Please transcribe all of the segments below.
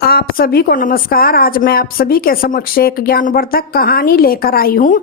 आप सभी को नमस्कार। आज मैं आप सभी के समक्ष एक ज्ञानवर्धक कहानी लेकर आई हूँ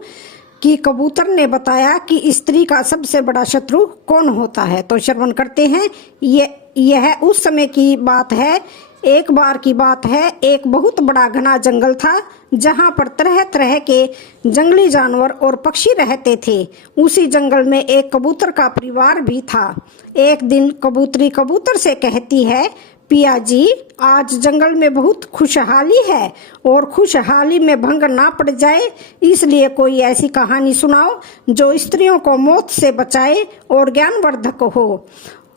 कि कबूतर ने बताया कि स्त्री का सबसे बड़ा शत्रु कौन होता है। तो श्रवण करते हैं। यह उस समय की बात है। एक बार की बात है, एक बहुत बड़ा घना जंगल था जहाँ पर तरह तरह के जंगली जानवर और पक्षी रहते थे। उसी जंगल में एक कबूतर का परिवार भी था। एक दिन कबूतरी कबूतर से कहती है, पिया जी, आज जंगल में बहुत खुशहाली है और खुशहाली में भंग ना पड़ जाए, इसलिए कोई ऐसी कहानी सुनाओ जो स्त्रियों को मौत से बचाए और ज्ञानवर्धक हो,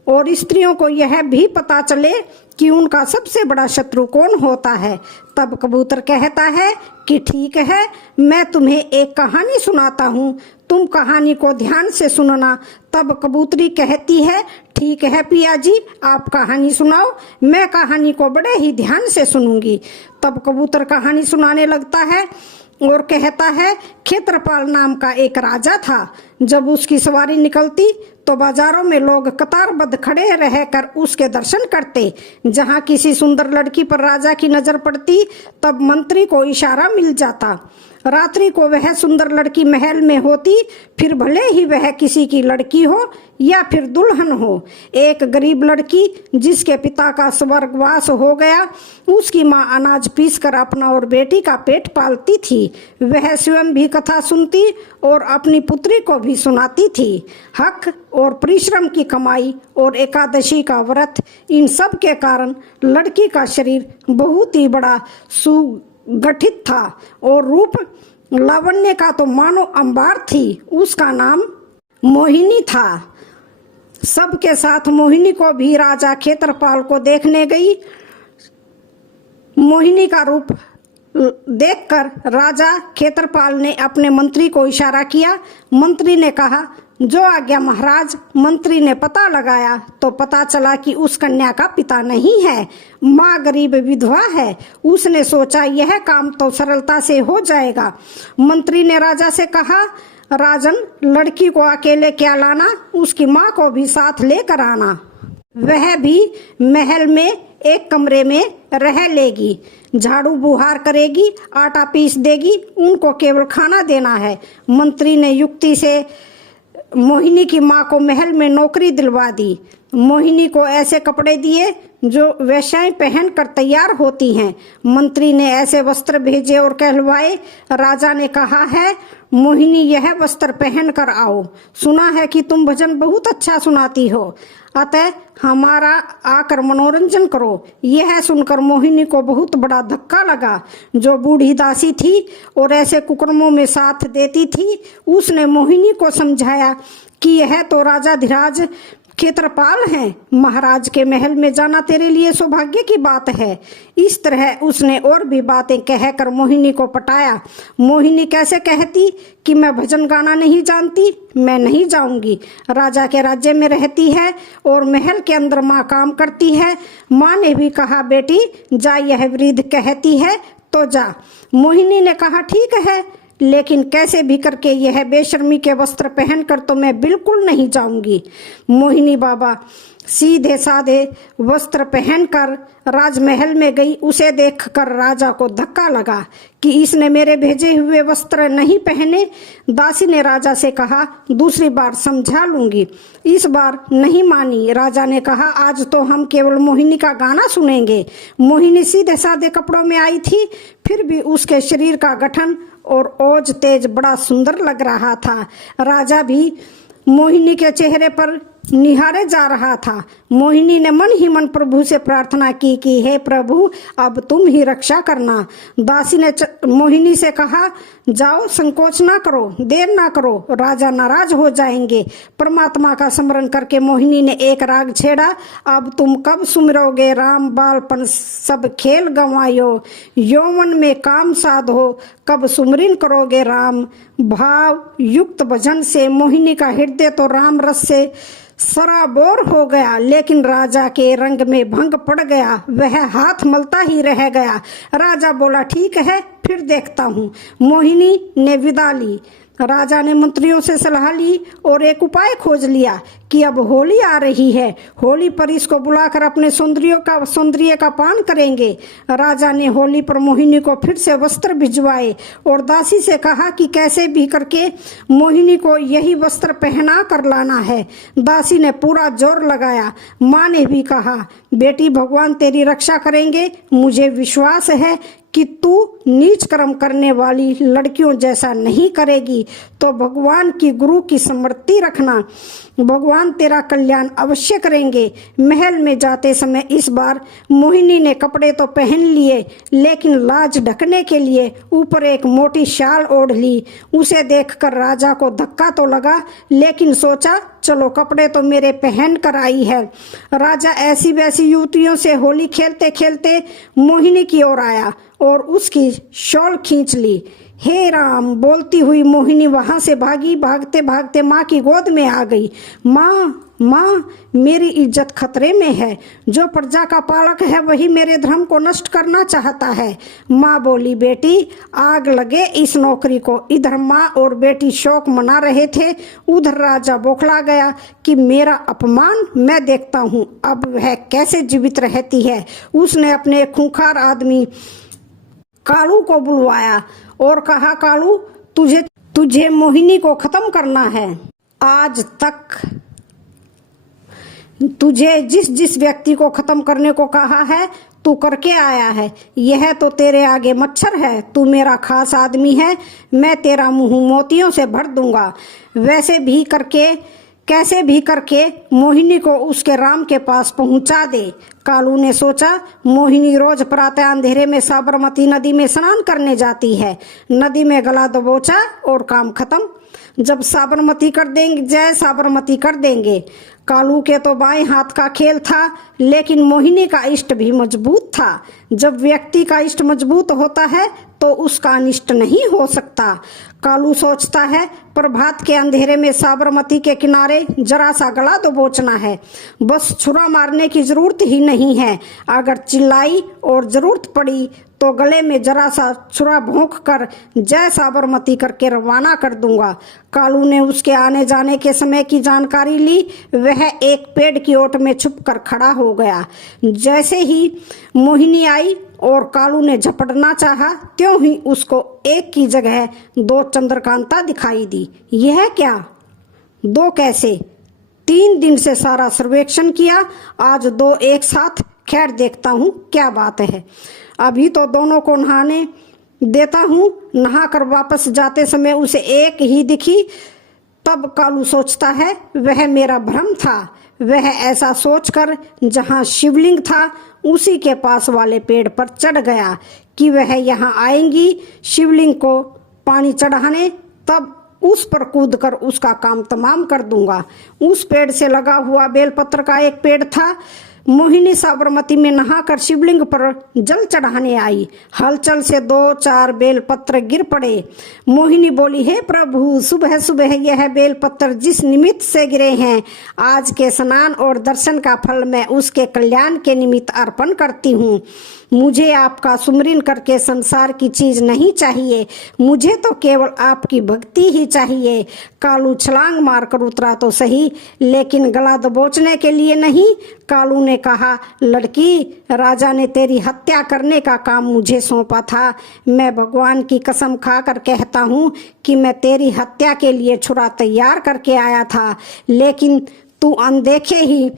और स्त्रियों को यह भी पता चले कि उनका सबसे बड़ा शत्रु कौन होता है। तब कबूतर कहता है कि ठीक है, मैं तुम्हें एक कहानी सुनाता हूँ, तुम कहानी को ध्यान से सुनना। तब कबूतरी कहती है, ठीक है पिया जी, आप कहानी सुनाओ, मैं कहानी को बड़े ही ध्यान से सुनूंगी। तब कबूतर कहानी सुनाने लगता है और कहता है, क्षेत्रपाल नाम का एक राजा था। जब उसकी सवारी निकलती तो बाजारों में लोग कतारबद्ध खड़े रहकर उसके दर्शन करते। जहाँ किसी सुंदर लड़की पर राजा की नजर पड़ती तब मंत्री को इशारा मिल जाता। रात्रि को वह सुंदर लड़की महल में होती, फिर भले ही वह किसी की लड़की हो या फिर दुल्हन हो। एक गरीब लड़की जिसके पिता का स्वर्गवास हो गया, उसकी माँ अनाज पीसकर अपना और बेटी का पेट पालती थी। वह स्वयं भी कथा सुनती और अपनी पुत्री को भी सुनाती थी। हक और परिश्रम की कमाई और एकादशी का व्रत, इन सब के कारण लड़की का शरीर बहुत ही बड़ा सुगठित था और रूप लावण्य का तो मानो अंबार थी। उसका नाम मोहिनी था। सबके साथ मोहिनी को भी राजा क्षेत्रपाल को देखने गई। मोहिनी का रूप देखकर राजा क्षेत्रपाल ने अपने मंत्री को इशारा किया। मंत्री ने कहा, जो आज्ञा महाराज। मंत्री ने पता लगाया तो पता चला कि उस कन्या का पिता नहीं है, माँ गरीब विधवा है। उसने सोचा यह काम तो सरलता से हो जाएगा। मंत्री ने राजा से कहा, राजन, लड़की को अकेले क्या लाना, उसकी माँ को भी साथ लेकर आना। वह भी महल में एक कमरे में रह लेगी, झाड़ू बुहार करेगी, आटा पीस देगी, उनको केवल खाना देना है। मंत्री ने युक्ति से मोहिनी की माँ को महल में नौकरी दिलवा दी। मोहिनी को ऐसे कपड़े दिए जो वेश्याएं पहन कर तैयार होती हैं। मंत्री ने ऐसे वस्त्र भेजे और कहलवाए। राजा ने कहा है, मोहिनी, यह वस्त्र पहन कर आओ। सुना है कि तुम भजन बहुत अच्छा सुनाती हो, अतः हमारा आकर मनोरंजन करो। यह सुनकर मोहिनी को बहुत बड़ा धक्का लगा। जो बूढ़ी दासी थी और ऐसे कुकर्मों में साथ देती थी, उसने मोहिनी को समझाया कि यह तो राजाधिराज क्षेत्रपाल हैं, महाराज के महल में जाना तेरे लिए सौभाग्य की बात है। इस तरह उसने और भी बातें कहकर मोहिनी को पटाया। मोहिनी कैसे कहती कि मैं भजन गाना नहीं जानती, मैं नहीं जाऊंगी। राजा के राज्य में रहती है और महल के अंदर माँ काम करती है। माँ ने भी कहा, बेटी जा, यह वृद्ध कहती है तो जा। मोहिनी ने कहा, ठीक है, लेकिन कैसे भी करके यह बेशर्मी के वस्त्र पहनकर तो मैं बिल्कुल नहीं जाऊंगी। मोहिनी बाबा सीधे साधे वस्त्र पहनकर राजमहल में गई। उसे देखकर राजा को धक्का लगा कि इसने मेरे भेजे हुए वस्त्र नहीं पहने। दासी ने राजा से कहा, दूसरी बार समझा लूंगी। इस बार नहीं मानी। राजा ने कहा, आज तो हम केवल मोहिनी का गाना सुनेंगे। मोहिनी सीधे साधे कपड़ों में आई थी, फिर भी उसके शरीर का गठन और ओज तेज बड़ा सुंदर लग रहा था। राजा भी मोहिनी के चेहरे पर निहारे जा रहा था। मोहिनी ने मन ही मन प्रभु से प्रार्थना की कि हे प्रभु, अब तुम ही रक्षा करना। दासी ने मोहिनी से कहा, जाओ, संकोच ना करो, देर ना करो, राजा नाराज हो जाएंगे। परमात्मा का स्मरण करके मोहिनी ने एक राग छेड़ा, अब तुम कब सुमिरोगे राम, बालपन सब खेल गंवायो, यौवन में काम साधो, कब सुमरिन करोगे राम। भाव युक्त भजन से मोहिनी का हृदय तो राम रस से सराबोर हो गया, लेकिन राजा के रंग में भंग पड़ गया। वह हाथ मलता ही रह गया। राजा बोला, ठीक है, फिर देखता हूँ। मोहिनी ने विदा ली। राजा ने मंत्रियों से सलाह ली और एक उपाय खोज लिया कि अब होली आ रही है, होली पर इसको बुलाकर अपने सौंदर्य का पान करेंगे। राजा ने होली पर मोहिनी को फिर से वस्त्र भिजवाए और दासी से कहा कि कैसे भी करके मोहिनी को यही वस्त्र पहना कर लाना है। दासी ने पूरा जोर लगाया। माँ ने भी कहा, बेटी भगवान तेरी रक्षा करेंगे, मुझे विश्वास है कि तू नीच कर्म करने वाली लड़कियों जैसा नहीं करेगी, तो भगवान की गुरु की स्मृति रखना, भगवान तेरा कल्याण अवश्य करेंगे। महल में जाते समय इस बार मोहिनी ने कपड़े तो पहन लिए, लेकिन लाज ढकने के लिए ऊपर एक मोटी शाल ओढ़ ली। उसे देखकर राजा को धक्का तो लगा, लेकिन सोचा चलो कपड़े तो मेरे पहन कर आई है। राजा ऐसी वैसी युवतियों से होली खेलते खेलते मोहिनी की ओर आया और उसकी शॉल खींच ली। हे राम, बोलती हुई मोहिनी वहां से भागी। भागते भागते माँ की गोद में आ गई। माँ, मेरी इज्जत खतरे में है। जो प्रजा का पालक है वही मेरे धर्म को नष्ट करना चाहता है। माँ बोली, बेटी आग लगे इस नौकरी को। इधर माँ और बेटी शोक मना रहे थे, उधर राजा बौखला गया कि मेरा अपमान मैं देखता हूँ अब वह कैसे जीवित रहती है। उसने अपने खूंखार आदमी कालू को बुलवाया और कहा, कालू तुझे मोहिनी को खत्म करना है। आज तक तुझे जिस व्यक्ति को खत्म करने को कहा है तू करके आया है। यह तो तेरे आगे मच्छर है। तू मेरा खास आदमी है, मैं तेरा मुंह मोतियों से भर दूंगा। कैसे भी करके मोहिनी को उसके राम के पास पहुंचा दे। कालू ने सोचा, मोहिनी रोज प्रातः अंधेरे में साबरमती नदी में स्नान करने जाती है। नदी में गला दबोचा और काम खत्म। जब साबरमती कर देंगे। कालू के तो बाएं हाथ का खेल था, लेकिन मोहिनी का इष्ट भी मजबूत था। जब व्यक्ति का इष्ट मजबूत होता है तो उसका अनिष्ट नहीं हो सकता। कालू सोचता है, प्रभात के अंधेरे में साबरमती के किनारे जरा सा गला दबोचना है, बस छुरा मारने की जरूरत ही नहीं है। अगर चिल्लाई और जरूरत पड़ी तो गले में जरा सा छुरा भोंक कर जय साबरमती करके रवाना कर दूंगा। कालू ने उसके आने जाने के समय की जानकारी ली। वह एक पेड़ की ओट में छुप कर खड़ा हो गया। जैसे ही मोहिनी आई और कालू ने झपटना चाहा, त्यों ही उसको एक की जगह 2 चंद्रकांता दिखाई दी। यह क्या? 2 कैसे? 3 दिन से सारा सर्वेक्षण किया, आज 2 एक साथ। खैर देखता हूँ क्या बात है। अभी तो दोनों को नहाने देता हूँ। नहाकर वापस जाते समय उसे एक ही दिखी। तब कालू सोचता है, वह मेरा भ्रम था। वह ऐसा सोचकर जहाँ शिवलिंग था उसी के पास वाले पेड़ पर चढ़ गया कि वह यहाँ आएंगी शिवलिंग को पानी चढ़ाने, तब उस पर कूदकर उसका काम तमाम कर दूंगा। उस पेड़ से लगा हुआ बेलपत्र का एक पेड़ था। मोहिनी साबरमती में नहाकर शिवलिंग पर जल चढ़ाने आई। हलचल से 2-4 बेलपत्र गिर पड़े। मोहिनी बोली, हे प्रभु, सुबह सुबह यह बेलपत्र जिस निमित्त से गिरे हैं, आज के स्नान और दर्शन का फल मैं उसके कल्याण के निमित्त अर्पण करती हूँ। मुझे आपका सुमरन करके संसार की चीज नहीं चाहिए, मुझे तो केवल आपकी भक्ति ही चाहिए। कालू छलांग मारकर उतरा तो सही, लेकिन गला दबोचने के लिए नहीं। कालू ने कहा, लड़की, राजा ने तेरी हत्या करने का काम मुझे सौंपा था। मैं भगवान की कसम खाकर कहता हूँ कि मैं तेरी हत्या के लिए छुरा तैयार करके आया था, लेकिन तू अनदेखे ही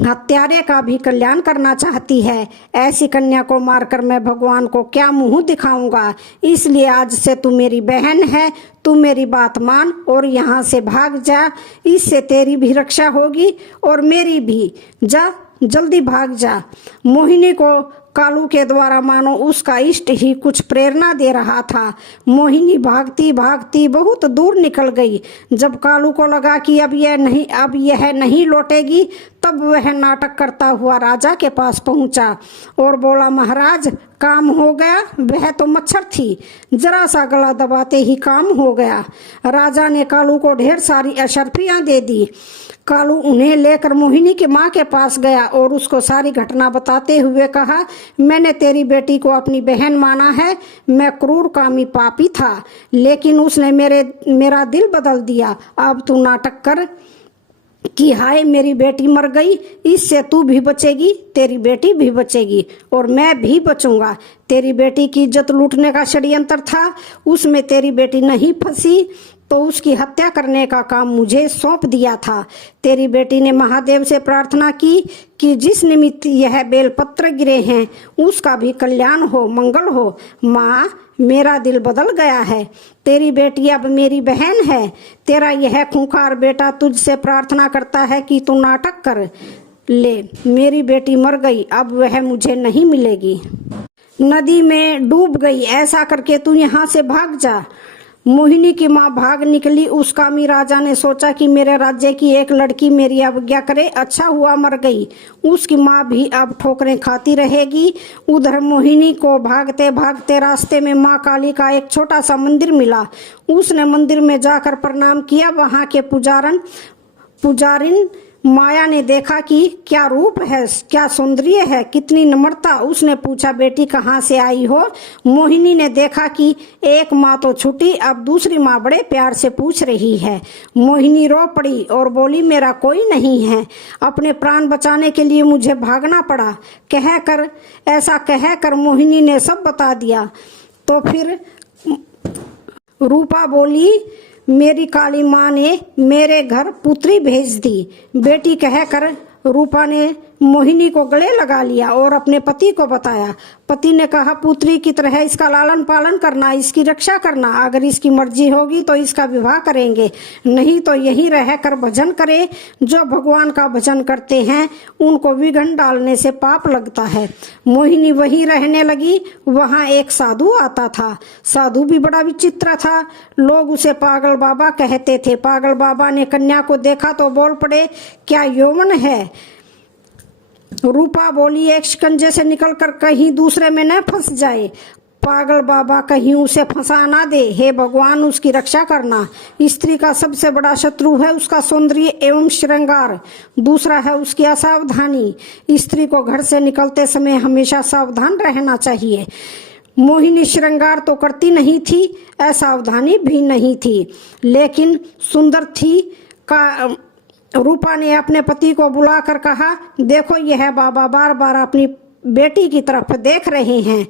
हत्यारे का भी कल्याण करना चाहती है। ऐसी कन्या को मारकर मैं भगवान को क्या मुंह दिखाऊंगा। इसलिए आज से तू मेरी बहन है, तू मेरी बात मान और यहाँ से भाग जा। इससे तेरी भी रक्षा होगी और मेरी भी। जा, जल्दी भाग जा। मोहिनी को कालू के द्वारा मानो उसका इष्ट ही कुछ प्रेरणा दे रहा था। मोहिनी भागती भागती बहुत दूर निकल गई। जब कालू को लगा कि अब यह नहीं लौटेगी, तब वह नाटक करता हुआ राजा के पास पहुंचा और बोला, महाराज काम हो गया। वह तो मच्छर थी, जरा सा गला दबाते ही काम हो गया। राजा ने कालू को ढेर सारी अशर्फियां दे दी। कालू उन्हें लेकर मोहिनी की माँ के पास गया और उसको सारी घटना बताते हुए कहा, मैंने तेरी बेटी को अपनी बहन माना है। मैं क्रूर कामी पापी था, लेकिन उसने मेरा दिल बदल दिया। अब तू नाटक कर कि हाय मेरी बेटी मर गई, इससे तू भी बचेगी, तेरी बेटी भी बचेगी और मैं भी बचूंगा। तेरी बेटी की इज्जत लूटने का षड्यंत्र था, उसमें तेरी बेटी नहीं फंसी तो उसकी हत्या करने का काम मुझे सौंप दिया था। तेरी बेटी ने महादेव से प्रार्थना की कि जिस निमित्त यह बेलपत्र गिरे हैं उसका भी कल्याण हो, मंगल हो। माँ, मेरा दिल बदल गया है, तेरी बेटी अब मेरी बहन है। तेरा यह खूंखार बेटा तुझसे प्रार्थना करता है कि तू नाटक कर ले। मेरी बेटी मर गई, अब वह मुझे नहीं मिलेगी, नदी में डूब गई। ऐसा करके तू यहाँ से भाग जा। मोहिनी की माँ भाग निकली। उस कामी राजा ने सोचा कि मेरे राज्य की एक लड़की मेरी अवज्ञा करे, अच्छा हुआ मर गई। उसकी माँ भी अब ठोकरें खाती रहेगी। उधर मोहिनी को भागते भागते रास्ते में माँ काली का एक छोटा सा मंदिर मिला। उसने मंदिर में जाकर प्रणाम किया। वहां के पुजारिन माया ने देखा कि क्या रूप है, क्या सौंदर्य है, कितनी नम्रता। उसने पूछा, बेटी कहाँ से आई हो? मोहिनी ने देखा कि एक माँ तो छूटी, अब दूसरी माँ बड़े प्यार से पूछ रही है। मोहिनी रो पड़ी और बोली, मेरा कोई नहीं है, अपने प्राण बचाने के लिए मुझे भागना पड़ा। ऐसा कहकर मोहिनी ने सब बता दिया। तो फिर रूपा बोली, मेरी काली माँ ने मेरे घर पुत्री भेज दी। बेटी कहकर रूपा ने मोहिनी को गले लगा लिया और अपने पति को बताया। पति ने कहा, पुत्री की तरह इसका लालन पालन करना, इसकी रक्षा करना। अगर इसकी मर्जी होगी तो इसका विवाह करेंगे, नहीं तो यहीं रहकर भजन करे। जो भगवान का भजन करते हैं उनको विघ्न डालने से पाप लगता है। मोहिनी वहीं रहने लगी। वहां एक साधु आता था। साधु भी बड़ा विचित्र था। लोग उसे पागल बाबा कहते थे। पागल बाबा ने कन्या को देखा तो बोल पड़े, क्या यौवन है? रूपा बोली, एक शिकंजे से निकलकर कहीं दूसरे में न फंस जाए। पागल बाबा कहीं उसे फंसा ना दे। हे भगवान, उसकी रक्षा करना। स्त्री का सबसे बड़ा शत्रु है उसका सौंदर्य एवं श्रृंगार, दूसरा है उसकी असावधानी। स्त्री को घर से निकलते समय हमेशा सावधान रहना चाहिए। मोहिनी श्रृंगार तो करती नहीं थी, असावधानी भी नहीं थी, लेकिन सुंदर थी। रूपा ने अपने पति को बुलाकर कहा, देखो यह बाबा बार बार अपनी बेटी की तरफ देख रहे हैं।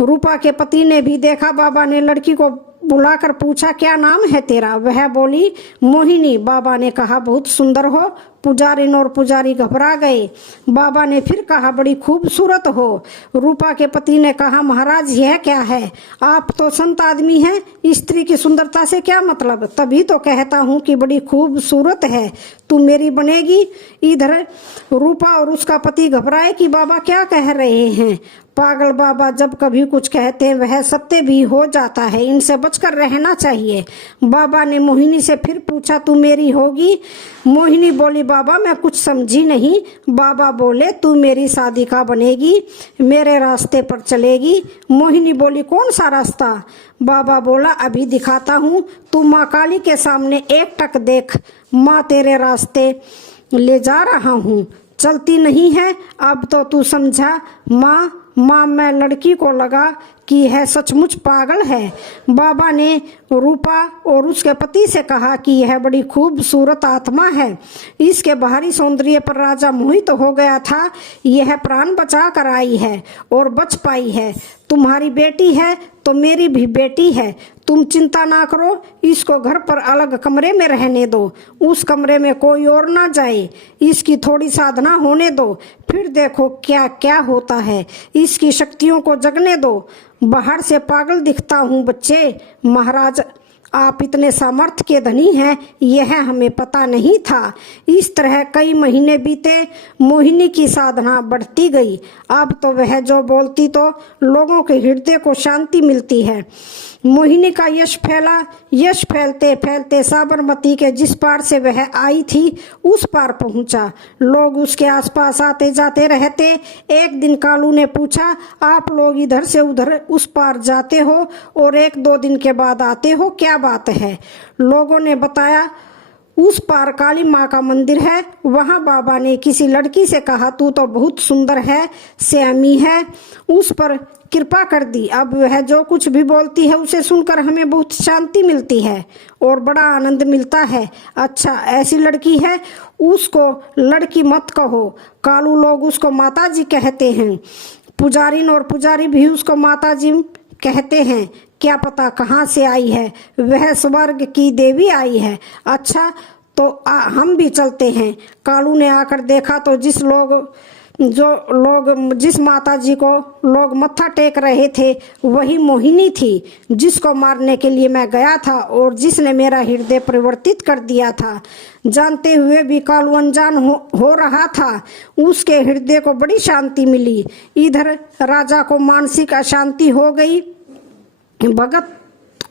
रूपा के पति ने भी देखा। बाबा ने लड़की को बुलाकर पूछा, क्या नाम है तेरा? वह बोली, मोहिनी। बाबा ने कहा, बहुत सुंदर हो। पुजारिन और पुजारी घबरा गए। बाबा ने फिर कहा, बड़ी खूबसूरत हो। रूपा के पति ने कहा, महाराज यह क्या है? आप तो संत आदमी हैं, स्त्री की सुंदरता से क्या मतलब? तभी तो कहता हूँ कि बड़ी खूबसूरत है, तू मेरी बनेगी। इधर रूपा और उसका पति घबराए कि बाबा क्या कह रहे हैं। पागल बाबा जब कभी कुछ कहते हैं वह सत्य भी हो जाता है, इनसे बचकर रहना चाहिए। बाबा ने मोहिनी से फिर पूछा, तू मेरी होगी? मोहिनी बोली, बाबा मैं कुछ समझी नहीं। बाबा बोले, तू मेरी साधिका बनेगी, मेरे रास्ते पर चलेगी। मोहिनी बोली, कौन सा रास्ता? बाबा बोला, अभी दिखाता हूँ। तू माँ काली के सामने एक टक देख, माँ तेरे रास्ते ले जा रहा हूँ। चलती नहीं है, अब तो तू समझा। माँ मैं लड़की को लगा कि यह सचमुच पागल है। बाबा ने रूपा और उसके पति से कहा कि यह बड़ी खूबसूरत आत्मा है। इसके बाहरी सौंदर्य पर राजा मोहित हो गया था। यह प्राण बचा कर आई है और बच पाई है। तुम्हारी बेटी है तो मेरी भी बेटी है। तुम चिंता ना करो, इसको घर पर अलग कमरे में रहने दो। उस कमरे में कोई और ना जाए। इसकी थोड़ी साधना होने दो, फिर देखो क्या क्या होता है। इसकी शक्तियों को जगने दो। बाहर से पागल दिखता हूँ बच्चे, महाराज आप इतने सामर्थ्य के धनी हैं, यह हमें पता नहीं था। इस तरह कई महीने बीते। मोहिनी की साधना बढ़ती गई। अब तो वह जो बोलती तो लोगों के हृदय को शांति मिलती है। मोहिनी का यश फैला। यश फैलते फैलते साबरमती के जिस पार से वह आई थी उस पार पहुंचा। लोग उसके आसपास आते जाते रहते। एक दिन कालू ने पूछा, आप लोग इधर से उधर उस पार जाते हो और 1-2 दिन के बाद आते हो, क्या बात है? लोगों ने बताया, उस पार काली माँ का मंदिर है। वहाँ बाबा ने किसी लड़की से कहा, तू तो बहुत सुंदर है, श्यामी है, उस पर कृपा कर दी। अब वह जो कुछ भी बोलती है उसे सुनकर हमें बहुत शांति मिलती है और बड़ा आनंद मिलता है। अच्छा, ऐसी लड़की है, उसको लड़की मत कहो। कालू लोग उसको माताजी कहते हैं। पुजारिन और पुजारी भी उसको माताजी कहते हैं। क्या पता कहाँ से आई है, वह स्वर्ग की देवी आई है। अच्छा, तो हम भी चलते हैं। कालू ने आकर देखा तो जिस माता जी को लोग मत्था टेक रहे थे वही मोहिनी थी, जिसको मारने के लिए मैं गया था और जिसने मेरा हृदय परिवर्तित कर दिया था। जानते हुए भी कालू अनजान हो रहा था। उसके हृदय को बड़ी शांति मिली। इधर राजा को मानसिक अशांति हो गई। भगत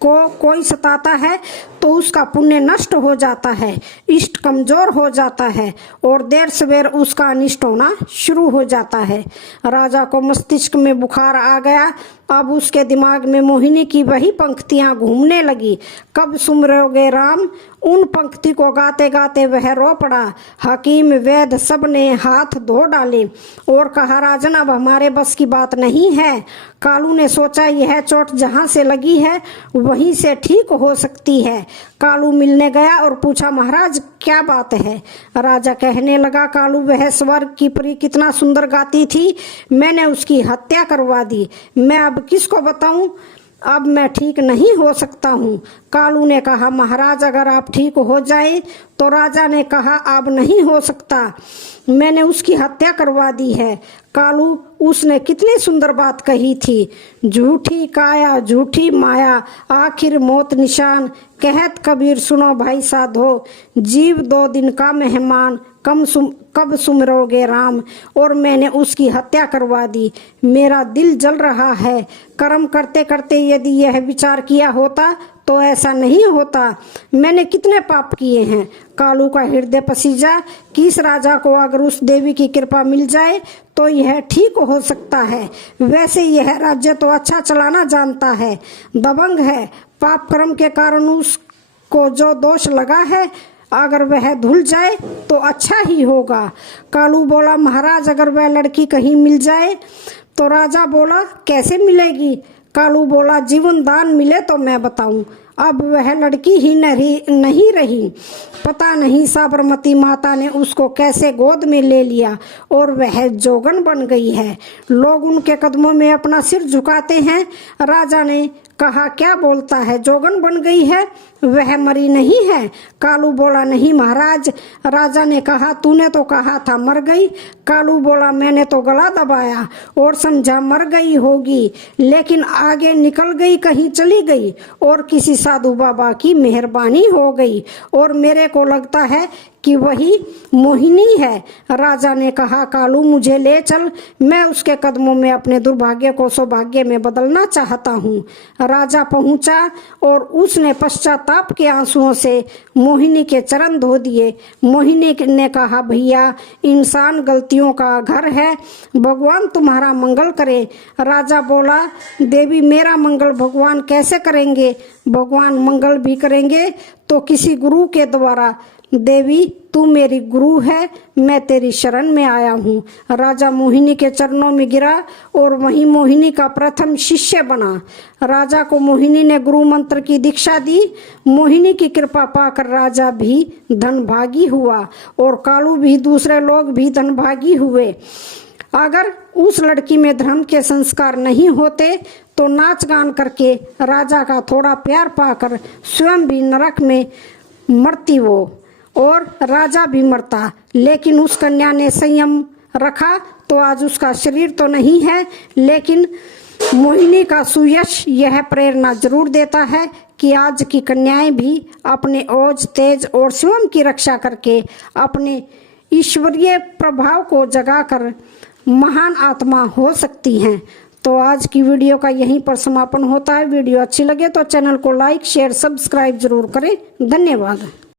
को कोई सताता है तो उसका पुण्य नष्ट हो जाता है, इष्ट कमजोर हो जाता है और देर सवेर उसका अनिष्ट होना शुरू हो जाता है। राजा को मस्तिष्क में बुखार आ गया। अब उसके दिमाग में मोहिनी की वही पंक्तियां घूमने लगी। कब सुमरोगे राम, उन पंक्ति को गाते गाते वह रो पड़ा। हकीम वैद्य सब ने हाथ धो डाले और कहा, राजन अब हमारे बस की बात नहीं है। कालू ने सोचा, यह चोट जहां से लगी है वहीं से ठीक हो सकती है। कालू मिलने गया और पूछा, महाराज क्या बात है? राजा कहने लगा, कालू वह स्वर्ग की परी कितना सुंदर गाती थी, मैंने उसकी हत्या करवा दी। मैं अब किसको बताऊं? अब मैं ठीक नहीं हो सकता हूँ। कालू ने कहा, महाराज अगर आप ठीक हो जाए तो राजा ने कहा, अब नहीं हो सकता, मैंने उसकी हत्या करवा दी है। कालू, उसने कितनी सुंदर बात कही थी, झूठी काया झूठी माया, आखिर मौत निशान, कहत कबीर सुनो भाई साधो, जीव 2 दिन का मेहमान, कब सुमरोगे राम। और मैंने उसकी हत्या करवा दी। मेरा दिल जल रहा है। कर्म करते करते यदि यह विचार किया होता तो ऐसा नहीं होता। मैंने कितने पाप किए हैं। कालू का हृदय पसीजा कि इस राजा को अगर उस देवी की कृपा मिल जाए तो यह ठीक हो सकता है। वैसे यह राज्य तो अच्छा चलाना जानता है, दबंग है। पाप कर्म के कारण उसको जो दोष लगा है अगर वह धुल जाए तो अच्छा ही होगा। कालू बोला, महाराज अगर वह लड़की कहीं मिल जाए तो? राजा बोला, कैसे मिलेगी? कालू बोला, जीवन दान मिले तो मैं बताऊं। अब वह लड़की ही नहीं रही। पता नहीं साबरमती माता ने उसको कैसे गोद में ले लिया और वह जोगन बन गई है। लोग उनके कदमों में अपना सिर झुकाते हैं। राजा ने कहा, क्या बोलता है, जोगन बन गई है, वह मरी नहीं है? कालू बोला, नहीं महाराज। राजा ने कहा, तूने तो कहा था मर गई। कालू बोला, मैंने तो गला दबाया और समझा मर गई होगी, लेकिन आगे निकल गई, कहीं चली गई और किसी साधु बाबा की मेहरबानी हो गई और मेरे को लगता है कि वही मोहिनी है। राजा ने कहा, कालू मुझे ले चल, मैं उसके कदमों में अपने दुर्भाग्य को सौभाग्य में बदलना चाहता हूँ। राजा पहुंचा और उसने पश्चाताप के आंसुओं से मोहिनी के चरण धो दिए। मोहिनी ने कहा, भैया इंसान गलतियों का घर है, भगवान तुम्हारा मंगल करे। राजा बोला, देवी मेरा मंगल भगवान कैसे करेंगे? भगवान मंगल भी करेंगे तो किसी गुरु के द्वारा। देवी तू मेरी गुरु है, मैं तेरी शरण में आया हूँ। राजा मोहिनी के चरणों में गिरा और वहीं मोहिनी का प्रथम शिष्य बना। राजा को मोहिनी ने गुरु मंत्र की दीक्षा दी। मोहिनी की कृपा पाकर राजा भी धनभागी हुआ और कालू भी, दूसरे लोग भी धनभागी हुए। अगर उस लड़की में धर्म के संस्कार नहीं होते तो नाच गान करके राजा का थोड़ा प्यार पाकर स्वयं भी नरक में मरती वो और राजा भी मरता। लेकिन उस कन्या ने संयम रखा तो आज उसका शरीर तो नहीं है, लेकिन मोहिनी का सुयश यह प्रेरणा जरूर देता है कि आज की कन्याएं भी अपने ओज, तेज और स्वयं की रक्षा करके अपने ईश्वरीय प्रभाव को जगाकर महान आत्मा हो सकती हैं। तो आज की वीडियो का यहीं पर समापन होता है। वीडियो अच्छी लगे तो चैनल को लाइक, शेयर, सब्सक्राइब जरूर करें। धन्यवाद।